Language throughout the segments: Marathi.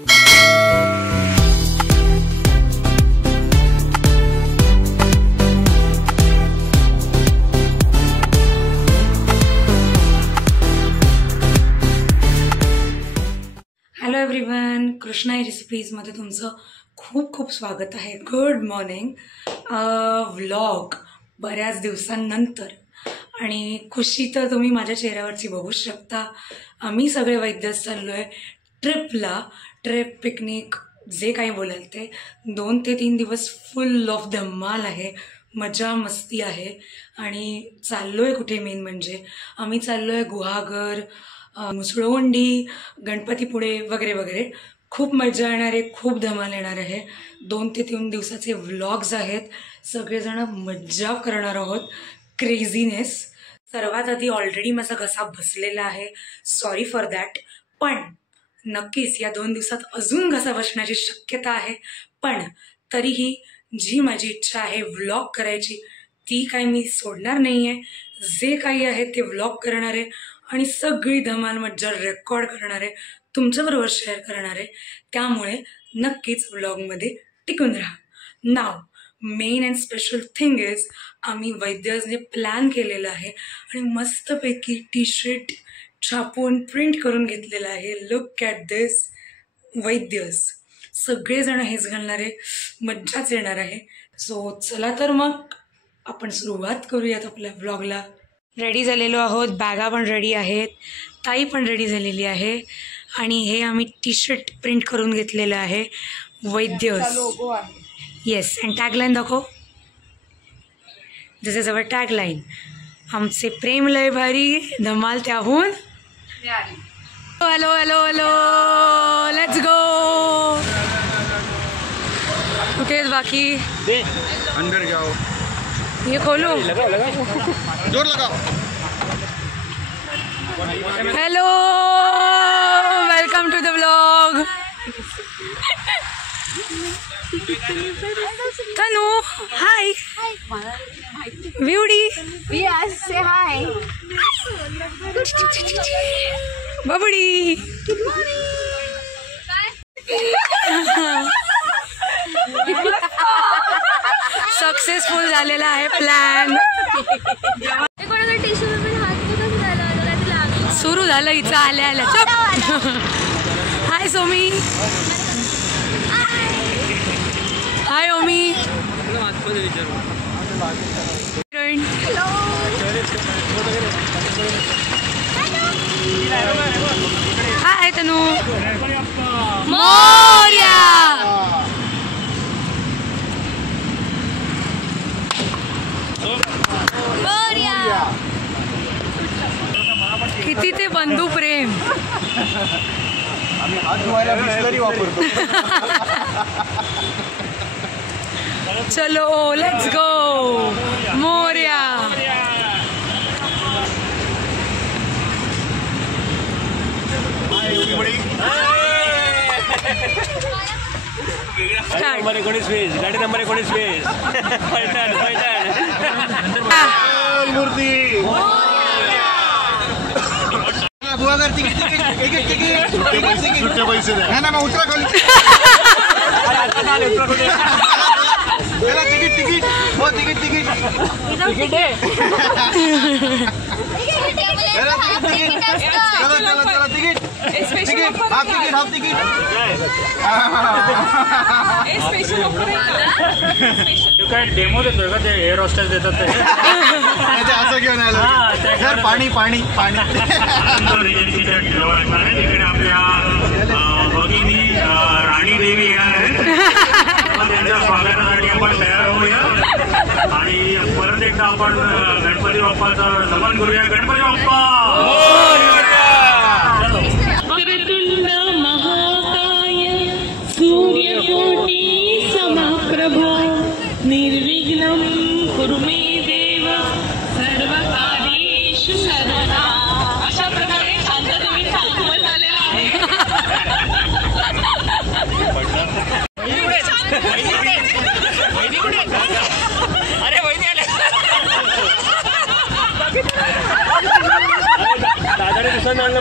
हॅलो एव्हरीवन, कृष्णाई रेसिपीजमध्ये तुमचं खूप खूप स्वागत आहे. Good morning. व्लॉग बऱ्याच दिवसांनंतर आणि खुशी तर तुम्ही माझ्या चेहऱ्यावरची बघू शकता. आम्ही सगळे वैद्य चाललो आहे ट्रिपला. ट्रिप, पिकनिक, जे काही बोलाल ते 2 ते 3 दिवस फुल ऑफ धमाल आहे, मजा मस्ती आहे. आणि चाललो आहे कुठे, मेन म्हणजे आम्ही चाललो आहे गुहागर, मुसळवंडी, गणपतीपुळे वगैरे वगैरे. खूप मजा येणार आहे, खूप धमाल येणार आहे. 2 ते 3 दिवसाचे व्लॉग्स आहेत. सगळेजण मज्जा करणार आहोत. क्रेझीनेस. सर्वात आधी ऑलरेडी माझा घसा बसलेला आहे, सॉरी फॉर दॅट. पण नक्कीच या 2 दिवसात अजून घसा बसण्याची शक्यता आहे. पण तरीही जी माझी इच्छा आहे व्लॉग करायची, ती काही मी सोडणार नाही आहे. जे काही आहे ते व्लॉग करणार आहे आणि सगळी धमाल मज्जा रेकॉर्ड करणार आहे, तुमच्याबरोबर शेअर करणार आहे. त्यामुळे नक्कीच व्लॉगमध्ये टिकून राहा. नाव main and special thing is, आम्ही वैद्यजने प्लॅन केलेला आहे आणि मस्तपैकी टी-शर्ट छापून प्रिंट करून घेतलेलं आहे. लुक ॲट दिस. वैद्यज सगळेजण हेच घालणार आहे, मज्जाच येणार आहे. सो चला तर मग आपण सुरुवात करूयात आपल्या व्लॉगला. रेडी झालेलो आहोत, बॅगा पण रेडी आहेत, ताई पण रेडी झालेली आहे. आणि हे आम्ही टी-शर्ट प्रिंट करून घेतलेलं आहे वैद्यज. येस. अँड टॅगलाईन दाखव. This is our tagline. आमचे प्रेम लय भारी, धमाल त्याहून. Hello hello hello, let's go. कुठे बाकी अंदर जाओ. ये खोलो. जोर लगाओ. Hello, welcome to the vlog. Tanu, hi. Beauty, Yes, say hi. बबडी. सक्सेसफुल झालेला आहे प्लॅन. सुरू झालं हिचं आल्या आल्या. चप. हाय सोमी. हाय ओमी. हाय तनु. मोरया. किती ते बंधू प्रेम. आम्ही हात धुवायला बिस्लरी वापरतो. चलो लेट्स गो. मोरया. नंबर 19 गाडी नंबर 19 पैठण मूर्ती. Guhagar ticket ticket ticket ticket पैसे द्या. ना उतरा खाली. तिकीट तिकीट हो. तिकीट तिकीट तिकीट आहे. चला ticket ticket half ticket half ticket. काय डेमो देतोय का ते एअर होस्टेस देतात ते? असं घेऊन आलं सर. पाणी पाणी पाणी. आपल्या भगिनी राणी देवी येणार आहे. त्यांच्या स्वागतासाठी आपण तयार होऊया आणि परत एकदा आपण गणपती बाप्पाचं नमन करूया. गणपती बाप्पा. निर्विघ्नं कुरु मे देव सर्वकार्येषु सर्वदा. अशा प्रकारे शांततेने सांगून झालेला आहे. अरे वहिनी आले. दादाने दुसरं आणलं.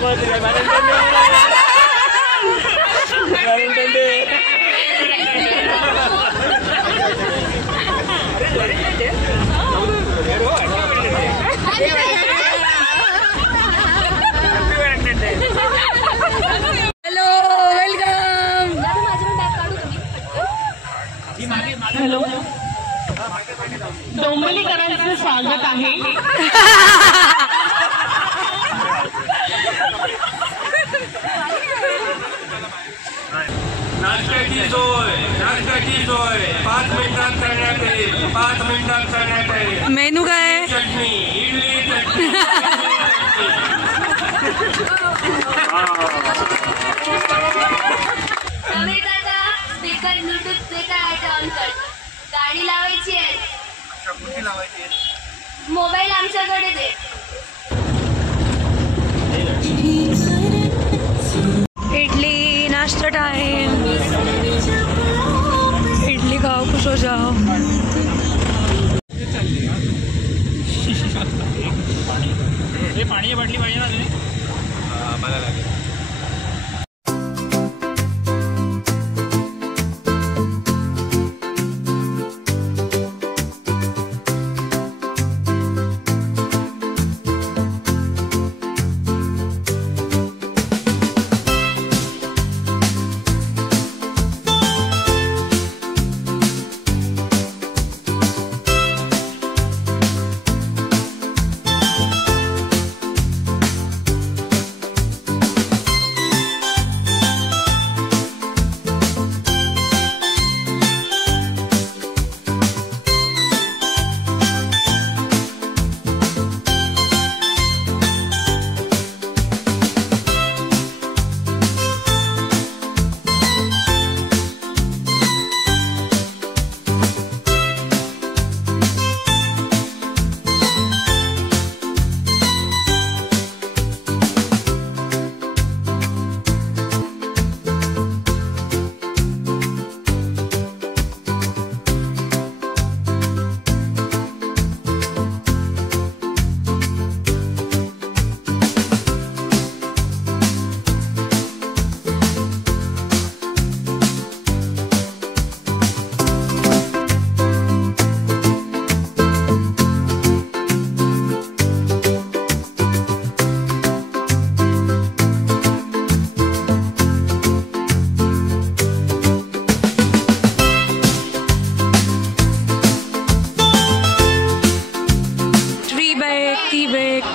नंतर गाणी लावायची आहे. कुठे लावायची आहे? मोबाईल आमच्याकडे दे. इडली नाश्ता टाइम. इडली खाओ खुश हो जाओ. पाणी बाटली पाहिजे ना मला लागेल.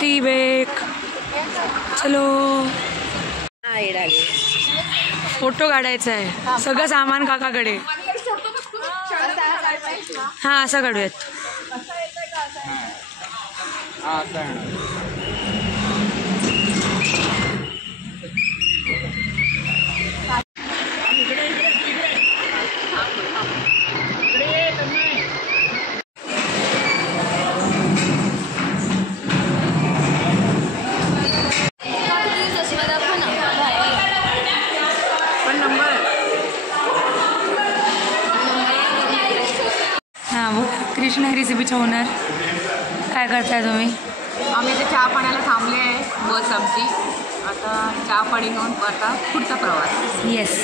Tea bag. चलो फोटो काढायचा आहे. सगळं सामान काकाकडे. हा असं काढूयात. कृष्णा रेसिपीचे ओनर, काय करताय तुम्ही? आम्ही आता चहा पाण्याला थांबले आहे. बस आमची आता चहा पाणी घेऊन आता पुढचा प्रवास. येस.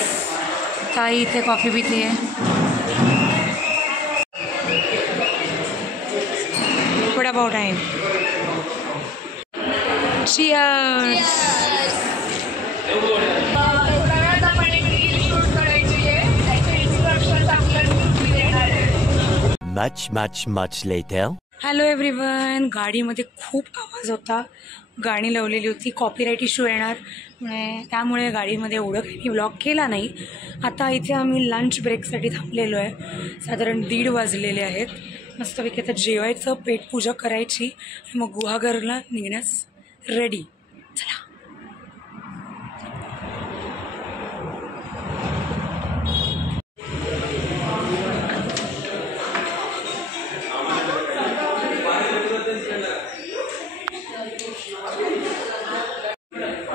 ताई इथे कॉफी पिते आहे. Vada pav time. Cheers. much later. Hello everyone. गाडीमध्ये खूप आवाज होता. गाणी लावलेली होती. कॉपीराईट इश्यू येणार त्यामुळे गाडीमध्ये एवढं काही व्लॉग केला नाही. आता इथे आम्ही लंच ब्रेकसाठी थांबलेलो आहे. साधारण 1:30 वाजलेले आहेत. मस्तपैकी आता जेवायचं, पेटपूजा करायची आणि मग गुहागरला निघण्यास रेडी. चला.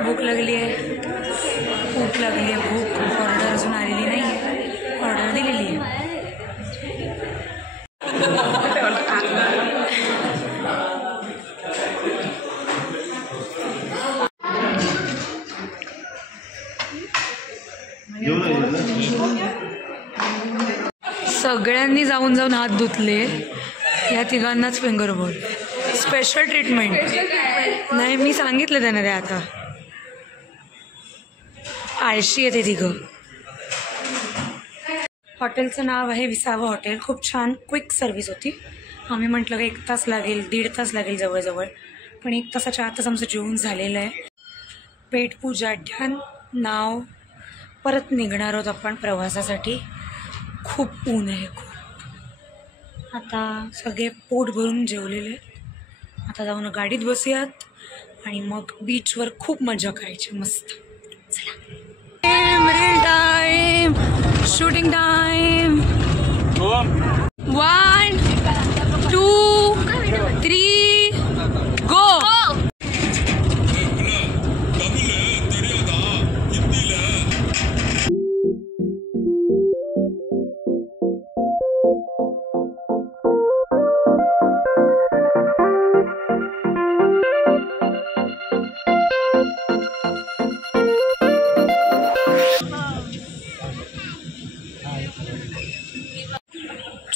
भूक लागली आहे. भूक लागली आहे. भूक. ऑर्डर अजून आलेली नाही आहे. ऑर्डर दिलेली आहे. सगळ्यांनी जाऊन जाऊन हात धुतले. या तिघांनाच फिंगर बोल. स्पेशल ट्रीटमेंट नाही, मी सांगितलं त्यांना. ते आता आळशी आहे ते तिघं. हॉटेलचं नाव आहे विसावा हॉटेल. खूप छान क्विक सर्व्हिस होती. आम्ही म्हटलं की 1 तास लागेल, 1.5 तास लागेल जवळजवळ, पण 1 तासाच्या आतच आमचं जेवण झालेलं आहे. पेटपूजा ध्यान नाव. परत निघणार आहोत आपण प्रवासासाठी. खूप ऊन आहे खूप. आता सगळे पोट भरून जेवलेले. आता जाऊन गाडीत बसूयात आणि मग बीचवर खूप मजा करायची मस्त. चला. Reel time. Shooting time. 1, 2, 3, go.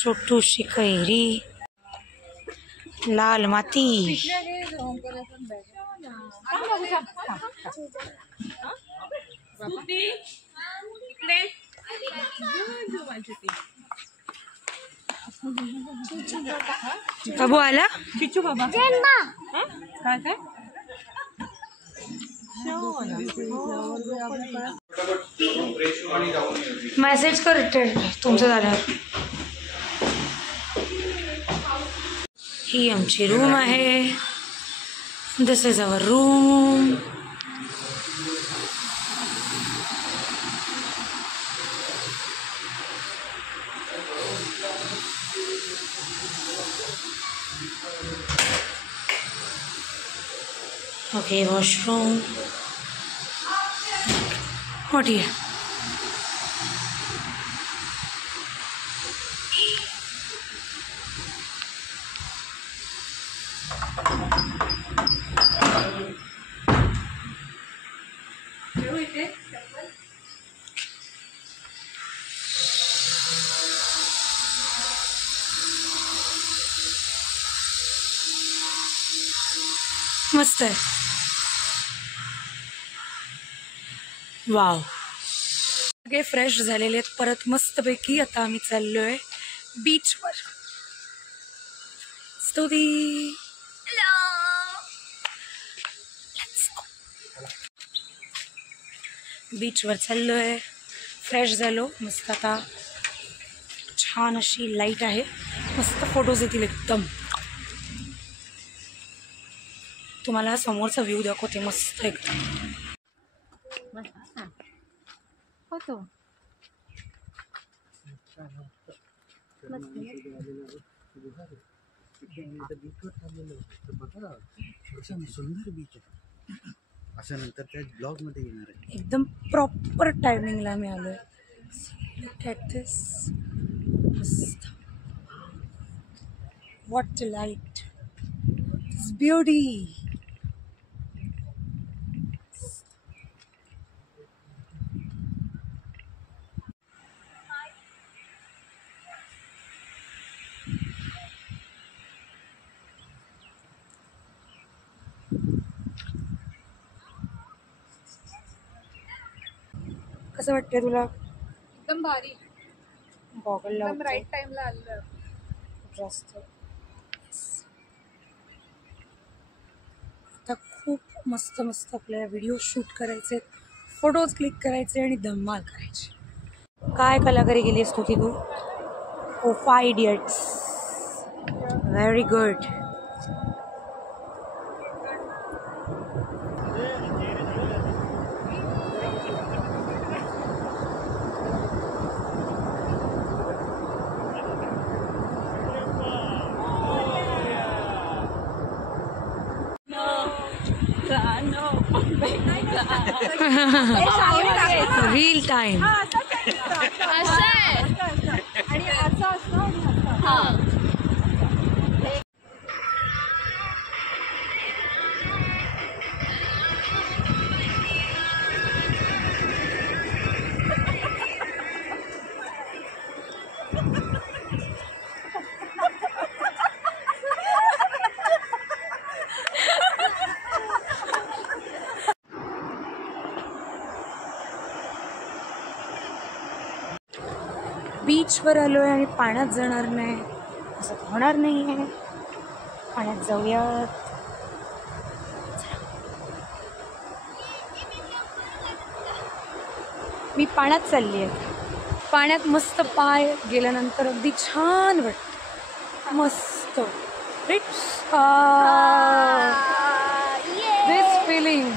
छोटूशी कैरी, लाल माती. बाबू आला. चिचू बाबा काय काय मेसेज कर तुमचं झाल्यावर. ही आमची रूम आहे. This is our room. Okay, washroom. What here? मस्त आहे. वाव. सगळे फ्रेश झालेले आहेत परत मस्तपैकी. आता आम्ही चाललोय बीचवर. स्तुती. बीचवर चाललोय. फ्रेश झालो मस्त. आता छान अशी लाईट आहे. मस्त फोटोज येतील एकदम. तुम्हाला समोरचा व्ह्यू दाखवते मस्त एकदम. सुंदर बीच असं नंतर त्या ब्लॉग मध्ये येणार आहे. एकदम प्रॉपर टायमिंगला मी आलोय. मस्त. What light, beauty. कसं वाटतंय तुला? एकदम भारी. गॉगल एकदम राईट टाइमला आलं. जास्त. आता खूप मस्त मस्त आपल्याला व्हिडिओ शूट करायचे, फोटोज क्लिक करायचे आणि धमाल करायची. काय कलाकारी केली असतो ती तू? ओ 5 idiots. Very good. Reel time. असं आहे. आणि असं असतं. बीचवर आलोय आणि पाण्यात जाणार नाही असं होणार नाही आहे. पाण्यात जाऊयात. मी पाण्यात चालली आहे. पाण्यात मस्त पाय गेल्यानंतर अगदी छान वाटतं. मस्त. दिस feeling.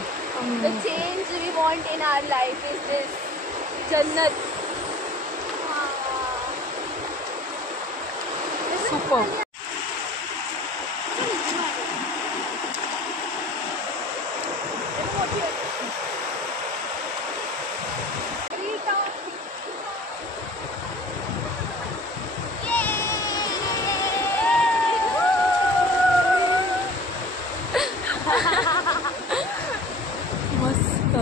The change we want in our life is this Jannat. Super. मस्त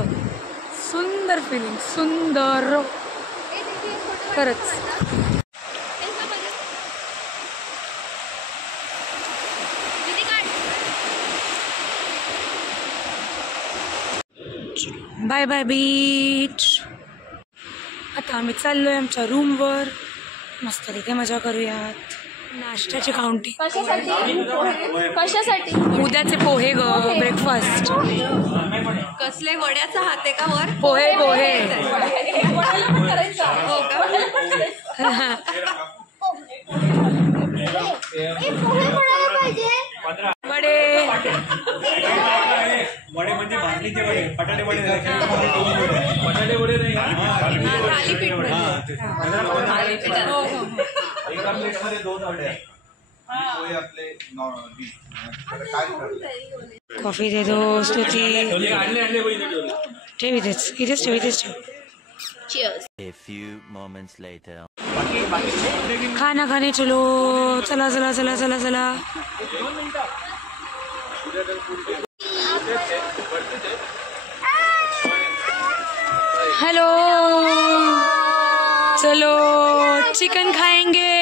सुंदर फिलिंग सुंदर खरंच. Bye bye beach. आता आम्ही चाललोय आमच्या रूमवर. मस्त तिथे मजा करूयात. नाश्त्याची काउंटी. कशासाठी उद्याचे पोहे ग ब्रेकफास्ट. कसले वड्याचा हात आहे का वर? पोहे पोहे वडे. वडे म्हणजे भाजणीचे वडे, बटाटे वडे, बटाटे वडे नाही. थालीपीठ एका प्लेटमध्ये 2 वडे आपले कॉफी दे दो स्तुती. ठेव इथेच इथेच ठेव इथेच ठेव. A few moments later. खाना खाने चलो. चला चला चला चला चला. हेलो चलो चिकन खाएंगे.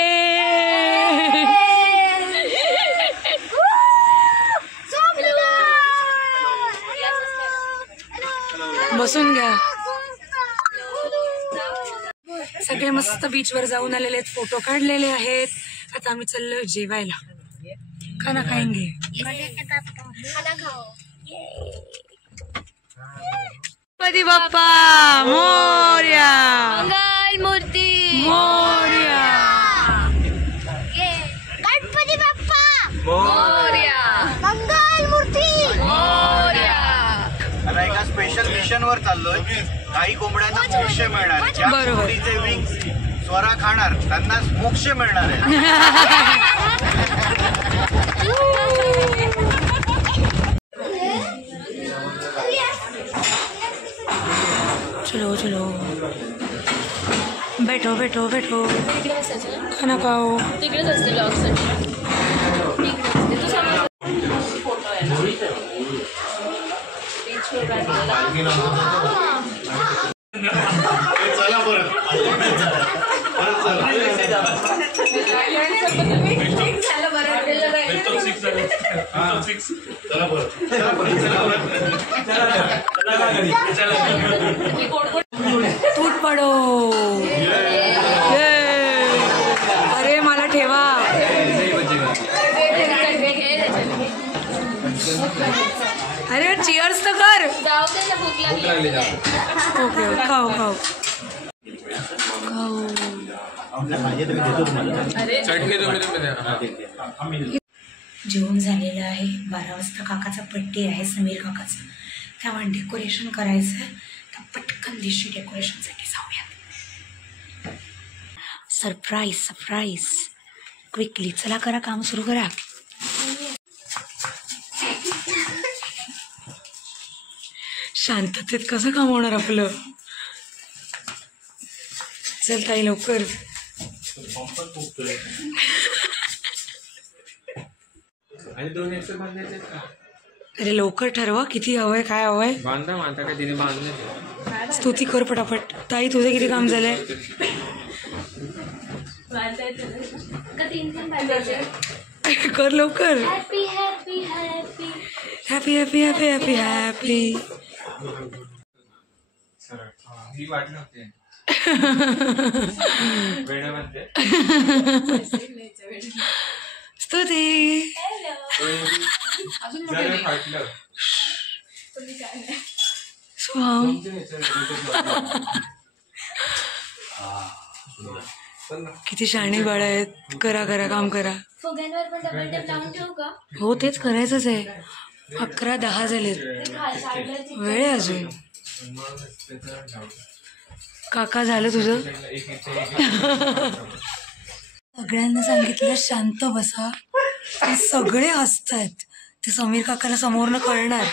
बसून घ्या. सगळे मस्त बीचवर जाऊन आलेले आहेत. फोटो काढलेले आहेत. आता आम्ही चाललोय जेवायला. खाना खाएंगे. गणपती बाप्पा मोरया. मंगल मूर्ती मोरया. गणपती बाप्पा मोरया. मंगल मूर्ती मोरया. आता एका स्पेशल मिशन वर चाललोय. काही कोंबड्यांना मोक्ष मिळणार आहे. ज्या बरोबर. कोंबडीचे विंग्स स्वरा खाणार त्यांना मोक्ष मिळणार आहे. चलो चलो बैठो बैठो बैठो. खाना खाओ. तिकडेच असते ब्लॉगसाठी. चला परत टूट पडो. अरे मला ठेवा. अरे चिअर्स तर कर. जाऊ दे ना भूक लागली. ओके खाओ खाओ खाओ. जेवण झालेलं आहे. 12 वाजता काकाचा बड्डे आहे. समीर काकाचा. त्यामुळे डेकोरेशन करायचं आहे. तर पटकन दिवशी डेकोरेशनसाठी जाऊयात. Surprise surprise quickly. चला करा काम सुरू करा. शांततेत कसं काम होणार आपलं. चल ताई लवकर. अरे लवकर ठरवा किती हवंय काय हवंय. स्तुती कर पटापट. ताई तुझं किती काम झालंय. कर लवकर. Happy happy happy happy happy happy happy happy. स्तुती. स्वाम. किती शाणे बाळ आहेत. करा करा काम करा. फुग्यांवर पण डबल टेप लावून ठेवू का? हो तेच करायचंच आहे. 11:10 झालेत. वेळ आहे अजून. काका झालं तुझं. सगळ्यांना सांगितलं शांत बसा, ते सगळे हसतायत. ते समीर काकाला समोरनं कळणार.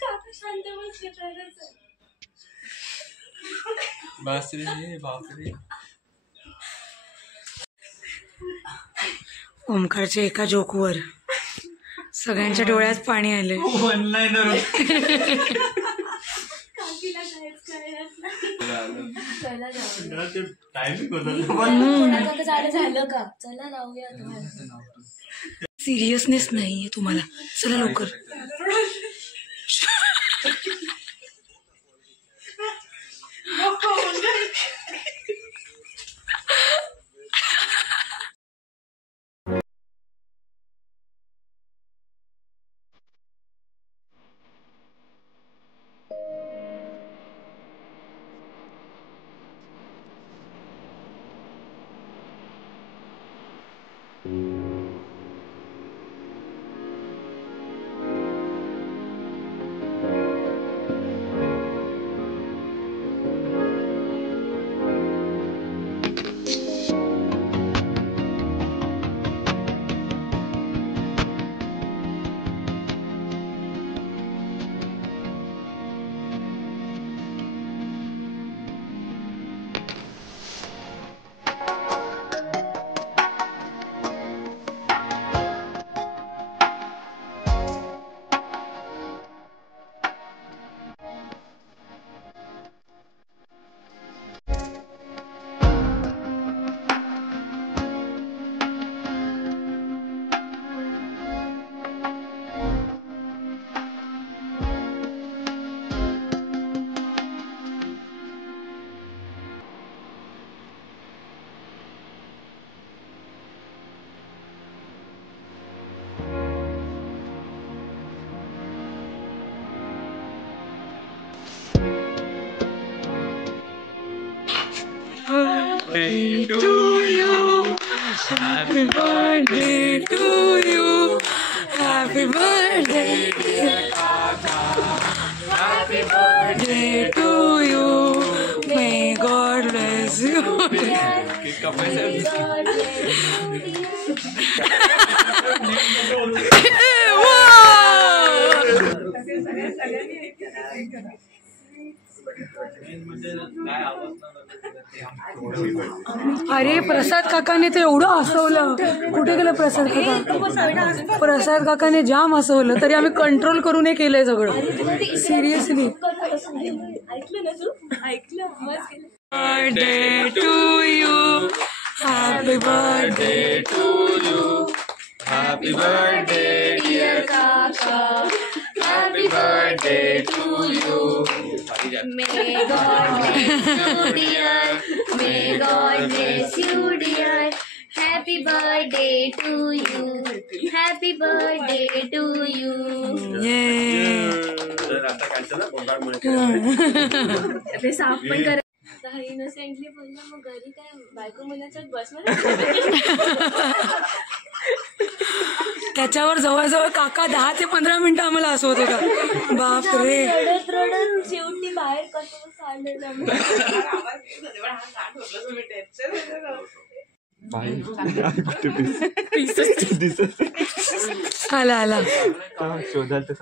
काका शांत बसले तरच. बापरे. ओमकारच्या एका जोकवर सगळ्यांच्या डोळ्यात पाणी आले. काकीला काहीच कळलं नाही. चला जाऊया. झालं का? चला जाऊया. सिरियसनेस नाहीये तुम्हाला. चला लवकर. birthday to you. Happy birthday to you. Happy birthday, dear Kaka. Happy birthday to you. May God bless you. अरे प्रसाद काकाने तर एवढं हसवलं. कुठे गेलं प्रसाद काका? प्रसाद काकाने जाम हसवलं तरी आम्ही कंट्रोल करून हे केलंय सगळं. Seriously. Birthday to you. Happy birthday to you. Happy birthday dear काका. Happy birthday to you. May God bless you, dear. May God bless you, dear. Happy birthday to you. Happy birthday to you. ते साफ पण कर. इनोसेंटली बोलला मग घरी काय बायको मुलाच्यात बसणार. त्याच्यावर जवळजवळ काका 10 ते 15 मिनिटं आम्हाला हसवत होता. बापरे. रडत रडत शेवटी बाहेर कसं आला आला शोधाल तर